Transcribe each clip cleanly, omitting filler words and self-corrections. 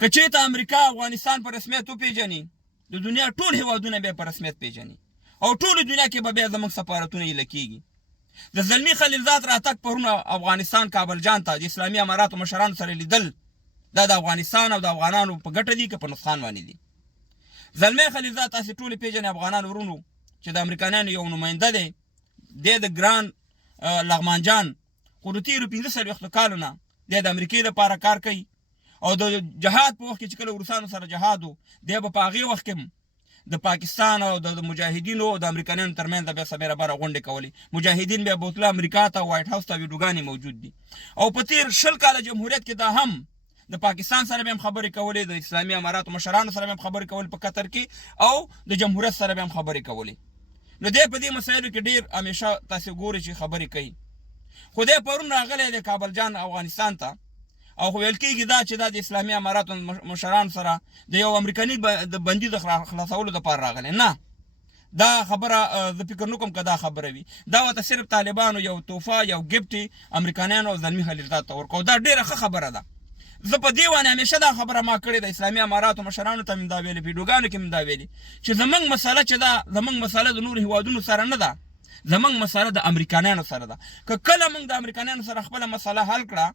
که چېرته امریکا افغانستان په رسمیت وپېژني د دنیا ټول هېوادونه بیا په رسمیت پېژني او ټولې دنیا کې به بیا زموږ سفارتونه ایله کېږي. د زلمي خلیلزاد راتګ پرونه افغانستان کابل جان ته د اسلامي اماراتو مشرانو سره لیدل دا د افغانستان او د افغانانو په ګټه دي که په نقصان باندې دي. زلمی خلیلزاد تاسې ټولې پېژنئ افغانان ورونو چې د امریکایانو یو نماینده دی د ګران لغمان جان خو د تېرو 45 کالو نه دی د امریکې دپاره کار کوي او د جهاد په وخت کې چې کله روسانو سره جهاد و دی به په هغې وخت کې د پاکستان او د مجاهدینو او د امریکایانو ترمنځ بیا سمیره بره غونډې کولې. مجاهدین بیا بوتله امریکا ته وایټ هاوس ته ویډیوګانې موجود دي او په تېر 20 کاله جمهوریت کې دا هم د پاکستان سره به هم خبرې کولې، د اسلامي اماراتو مشرانو سره به هم خبرې کولې په قطر کې او د جمهوریت سره به هم خبرې کولې. نو دی په دې مسایلو کې ډېر همیشه تاسې ګورئ چې خبرې کوي. خو دی پرون راغلی دی کابل جان افغانستان ته او خو ویل کېږي دا چې دا د اسلامي اماراتو مشرانو سره د یو امریکایي د بندي د خلاصولو دپاره راغلی. نه، دا خبره زه فکر نه کوم که دا خبره وي. دا ورته صرف طالبانو یو تحفه یو ګفټ امریکایانو او زلمي خلیلزاد ته ورکړو. دا ډېره ښه خبره ده. زه په دې باندې همیشه دا خبره ما کړې ده، اسلامي اماراتو مشرانو ته مې دا ویلې، ویډیوګانو کې مې دا ویلې چې زموږ مسله چې ده زموږ مسله د نورو هېوادونو سره نه ده، زموږ مسله د امریکایانو سره ده. که کله موږ د امریکایانو سره خپله مسله حل کړه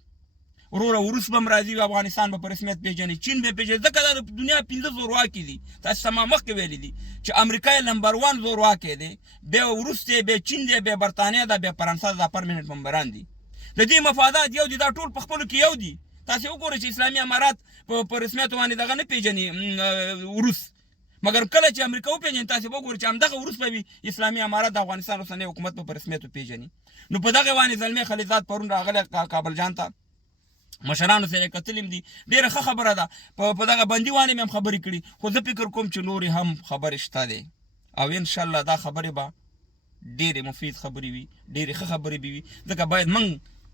وروره روس به هم راځي افغانستان به په رسمیت پېژني، چین به یې پېژني. ځکه دا د دنیا 15 زورواکي دي. تاسو ته ما مخکې ویلي دي چې امریکا یې نمبر 1 زورواکی دی، بیا روس دی، بیا چین دی، بیا برطانیه ده، بیا فرانسه دا پرمننټ ممبران دي. د دې مفادات یو دي، دا ټول په خپلو کې یو دي. تاسې وګورئ چې اسلامي امارات په رسمیت باندې دغه نه پېژني روس، مګر کله چې امریکا وپېژني تاسې به وګورئ چې همدغه وروس به وي اسلامي امارات د افغانستان اوسنی حکومت په رسمیت وپېژني. نو په دغې باندې زلمی خلیلزاد پرون راغلی کابل جان ته، مشرانو سره یې کتلي دي. ډېره ښه خبره ده. په دغه بندي باندې مې هم خبرې کړي، خو زه فکر کوم چې نورې هم خبرې شته دی او انشاءالله دا خبرې به ډېرې مفید خبرې وي، ډېرې ښه خبرې به وي. ځکه باید موږ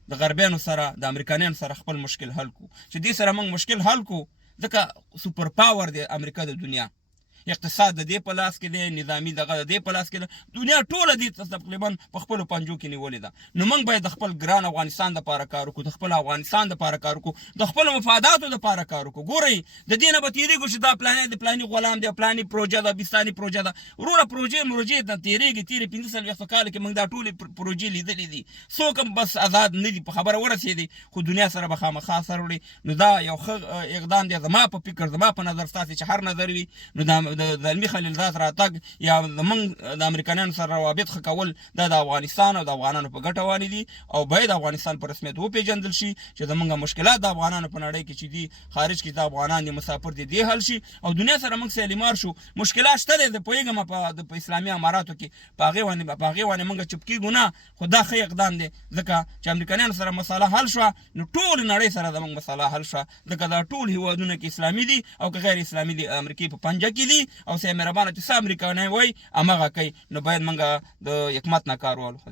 د غربیانو سره د امریکایانو سره خپل مشکل حل کړو. چې دې سره موږ مشکل حل کړو ځکه سوپر پاور دی امریکا د دنیا، اقتصاد د دې په لاس کې دی، نظامي دغه د دې په لاس کې ده، دنیا ټوله دې تقریبا په خپلو پنجو کې نیولې ده. نو موږ باید د خپل ګران افغانستان دپاره کار وکړو، د خپل افغانستان دپاره کار وکړو، د خپلو مفاداتو دپاره کار وکړو. ګورئ د دې نه به تېرېږو چې دا پلانې د پلاني غلام دی، پلاني پروژه ده، بستاني پروژه ده. وروره پروژې نه تېرېږي. تېرې 15 کاله کې موږ دا ټولې پروژې لیدلې دي. څوک هم بس آزاد نه دي، په خبره ورسېدي خو دنیا سره به خامخا سر وړي. نو دا یو ښه اقدام دی زما په فکر، زما په نظر، ستاسې چې هر نظر وي. نو د زلمي خلیلزاد راتګ یا زموږ د امریکایانو سره روابط ښه کول دا د افغانستان او د افغانانو په ګټه باندې دي او باید افغانستان په رسمیت وپېژندل شي چې زموږ مشکلات د افغانانو په نړۍ کې چې دي، خارج کې د افغانان دي مسافر دي، دې حل شي او دنیا سره موږ سیلیمار شو. مشکلات شته دی، زه پوهېږم په اسلامي اماراتو کې په هغې باندې موږ چپ کېږو نه، خو دا ښه اقدام دی ځکه چې امریکایانو سره مسله حل شوه نو ټول نړۍ سره زموږ مسله حل شوه. ځکه دا ټول هېوادونه کې اسلامي دي او که غیر اسلامي دي امریکې په پنجه کې دي او سیه مهربانه چې څه امریکایان وایي همغه کوي. نو باید موږ د حکمت نه کار واخلو.